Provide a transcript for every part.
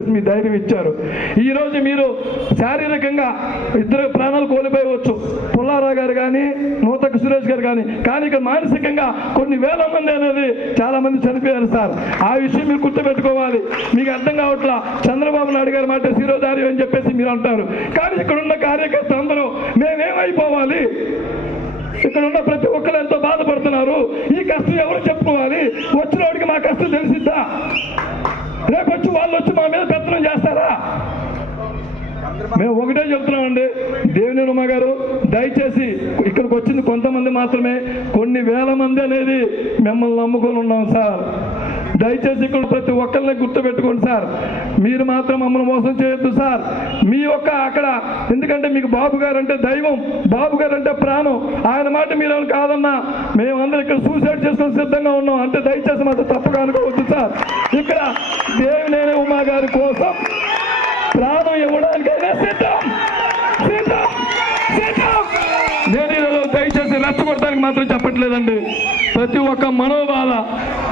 మీ ధైర్యం ఇచ్చారు. ఈరోజు మీరు శారీరకంగా ఇద్దరు ప్రాణాలు కోల్పోయవచ్చు, పుల్లారావు గారు కానీ నూతక సురేష్ గారు కానీ ఇక్కడ మానసికంగా కొన్ని వేల మంది అనేది చాలా మంది చనిపోయారు సార్. ఆ విషయం మీరు గుర్తుపెట్టుకోవాలి. మీకు అర్థం కావట్లా, చంద్రబాబు నాయుడు గారి మాట శిరోధార్యం అని చెప్పేసి మీరు అంటారు, కానీ ఇక్కడ ఉన్న కార్యకర్తలు అందరూ మేమేమైపోవాలి? ఇక్కడ ఉన్న ప్రతి ఒక్కరు ఎంతో బాధపడుతున్నారు. ఈ కష్టం ఎవరు చెప్పుకోవాలి? వచ్చిన వాడికి మా కష్టం తెలిసిద్దా? రేపు వచ్చి వాళ్ళు వచ్చి మా మీద పెత్తనం చేస్తారా? మేము ఒకటే చెప్తున్నామండి, దేవినేని ఉమా గారు, దయచేసి ఇక్కడికి వచ్చింది కొంతమంది మాత్రమే, కొన్ని వేల మంది అనేది మిమ్మల్ని నమ్ముకొని ఉన్నాం సార్. దయచేసి ఇక్కడ ప్రతి ఒక్కరిని గుర్తుపెట్టుకోండి సార్. మీరు మాత్రం మమ్మల్ని మోసం చేయొద్దు సార్. మీ యొక్క అక్కడ, ఎందుకంటే మీకు బాబు గారు అంటే దైవం, బాబు గారు అంటే ప్రాణం. ఆయన మాట మీరు కాదన్నా మేమందరం ఇక్కడ సూసైడ్ చేసుకొని సిద్ధంగా ఉన్నాం అంటే దయచేసి మాత్రం తప్పుగా అనుకోవద్దు సార్. ఇక్కడ దేవినేని ఉమా గారి కోసం ప్రాణం ఇవ్వడానికైనా సిద్ధం. నేను ఈరోజు దయచేసి రెచ్చగొట్టడానికి మాత్రం చెప్పట్లేదండి. ప్రతి ఒక్క మనోబాధ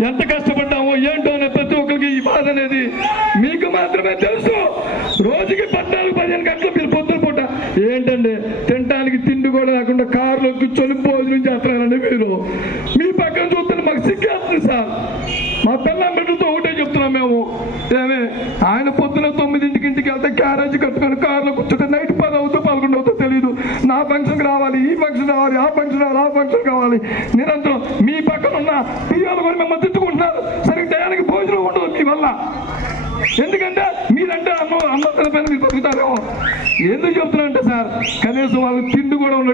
ఎంత కష్టపడ్డామో ఏంటో అనే ప్రతి ఒక్కరికి ఈ బాధ అనేది మీకు మాత్రమే తెలుసు. రోజుకి 14-15 గంటలు మీరు పొద్దున పూట ఏంటండి తినడానికి తిండి కూడా లేకుండా కారులో కూర్చొని భోజనం చేస్తున్నారండి మీరు. మీ పక్కన చూస్తే మాకు సిగ్గేస్తుంది సార్. మా పిల్లల బిడ్డలతో ఒకటే చెప్తున్నాం మేము, ఆయన పొద్దున 9ంటికి ఇంటికి వెళ్తే క్యారేజ్ కట్టుకొని కారులో కూర్చుంటే నైట్ 10 అవుతూ 11 అవుతూ తెలియదు. నా ఫంక్షన్కి రావాలి, ఈ ఫంక్షన్ రావాలి, ఆ ఫంక్షన్ రావాలి, ఆ ఫంక్షన్ కావాలి. నిరంతరం మీ పక్కన ఉన్న పిల్లలు కూడా మిమ్మల్ని తిట్టుకుంటున్నారు. సరిగ్గా టయానికి భోజనం ఉండదు మీ వల్ల. ఎందుకంటే మీరంటే అన్నం పైన మీరు బతుకుతారేమో. ఎందుకు చెప్తున్నా అంటే సార్, కనీసం వాళ్ళకి తిండి కూడా ఉండదు.